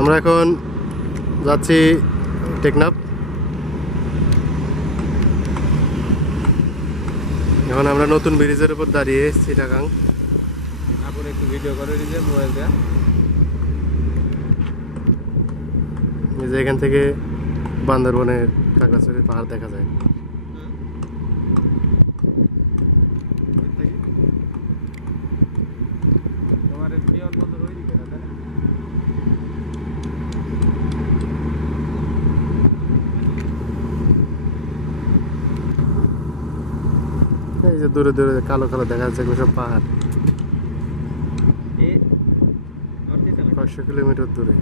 আমরা এখন যাচ্ছি টেকনাফ। এখন আমরা নতুন ব্রিজের উপর দাঁড়িয়ে চিটাগাং এখন একটু ভিডিও করে দিতে মোবাইল দেওয়া যে এখান থেকে বান্দরবনের কাকড়াছড়ির পাহাড় দেখা যায়। তোমার দিকে এই যে দূরে দূরে কালো কালো দেখা যাচ্ছে সব পাহাড়। কয়েকশো কিলোমিটার দূরে।